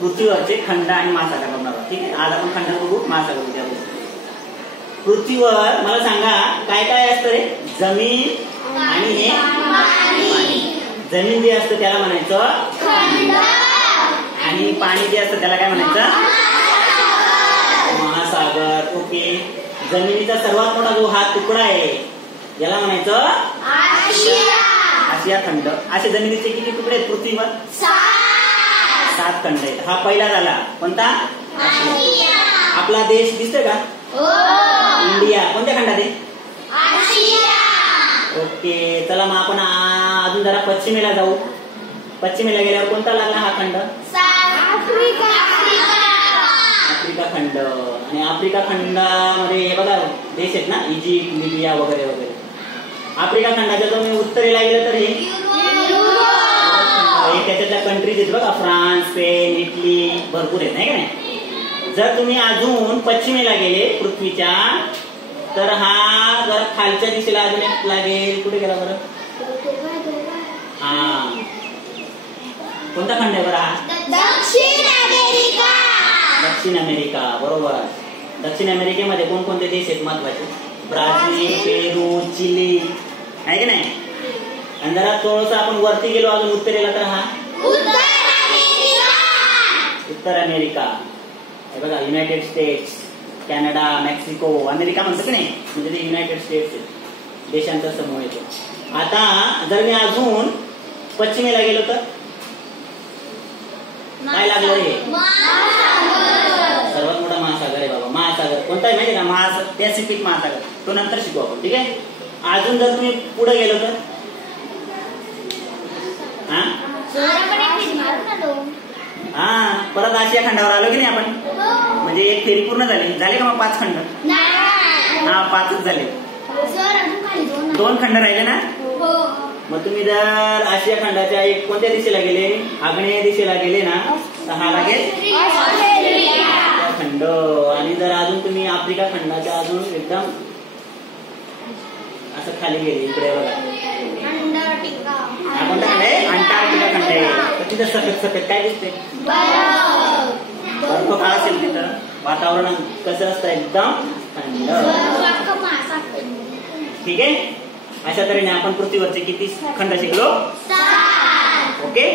पृथ्वीवरचे खंड आणि महासागर बघणार आहोत. ठीक आहे, आज आपण खंड बघू, महासागर उद्या बघू. पृथ्वीवर मला सांगा काय काय असतं रे? जमीन आणि हे पाणी. जमीन जे असतं त्याला म्हणायचं खंड आणि पाणी जे असतं त्याला काय म्हणायचं? महासागर. ओके, जमिनीचा सर्वात मोठा जो हा तुकडा आहे याला म्हणायचं आशिया खंड. असे जमिनीचे किती तुकडे आहेत पृथ्वीवर? 7 खंड आहेत. हा पहिला झाला कोणता? आशिया. आपला देश दिसतोय का? इंडिया कोणत्या खंडात आहे? ओके, चला मग आपण अजून जरा पश्चिमेला जाऊ. पश्चिमेला गेल्यावर कोणता लागला हा खंड? आफ्रिका खंड. आणि आफ्रिका खंडामध्ये हे बघा देश आहेत ना, इजिप्त, लिबिया वगैरे वगैरे. आफ्रिका खंडाच्या जर मी उत्तरेला गेलं तर हे त्याच्यातल्या कंट्रीज आहेत बघा, फ्रान्स, स्पेन, इटली, भरपूर आहेत नाही का नाही. जर तुम्ही अजून पश्चिमेला गेले पृथ्वीच्या तर हा जर खालच्या दिशेला अजून एक लागेल. कुठे गेला बरं? हा, कोणता खंड आहे बरं हा? दक्षिण अमेरिका. बरोबर. दक्षिण अमेरिकेमध्ये कोणकोणते देश आहेत महत्वाचे? ब्राझील, पेरू, चिली आहे की नाही. आणि जरा थोडस आपण वरती गेलो अजून उत्तरेला तर हा उत्तर अमेरिका. हे बघा, United states, Canada, Mexico, America म्हणतात की नाही, म्हणजे ते युनायटेड स्टेट्स देशांचा समूह येतो. आता जर मी अजून पश्चिमेला गेलो तर काय लागलं? हे सर्वात मोठा महासागर आहे बाबा. महासागर कोणता आहे माहिती का? पॅसिफिक महासागर. तो नंतर शिकू आपण. ठीक आहे. अजून जर तुम्ही पुढे गेलो तर परत आशिया खंडावर आलो की नाही आपण. म्हणजे एक फेरी पूर्ण झाली का मग 5 खंड? हा, 5च झाले. 2 खंड राहिले ना. मग तुम्ही जर आशिया खंडाच्या एक कोणत्या दिशेला गेले? आग्नेय दिशेला गेले ना तर हा लागेल खंड. आणि जर अजून तुम्ही आफ्रिका खंडाच्या अजून एकदम असं खाली गेले इकडे बघा, हा कोणता खंड आहे? अंटार्क्टिका खंड आहे. तर तिथं सफेद सफेद काय दिसते? बर्फ का असेल तिथं? वातावरण कसं असतं? एकदम थंड. ठीक आहे. अशा तऱ्हेने आपण पृथ्वीवरचे किती खंड शिकलो? 7. ओके.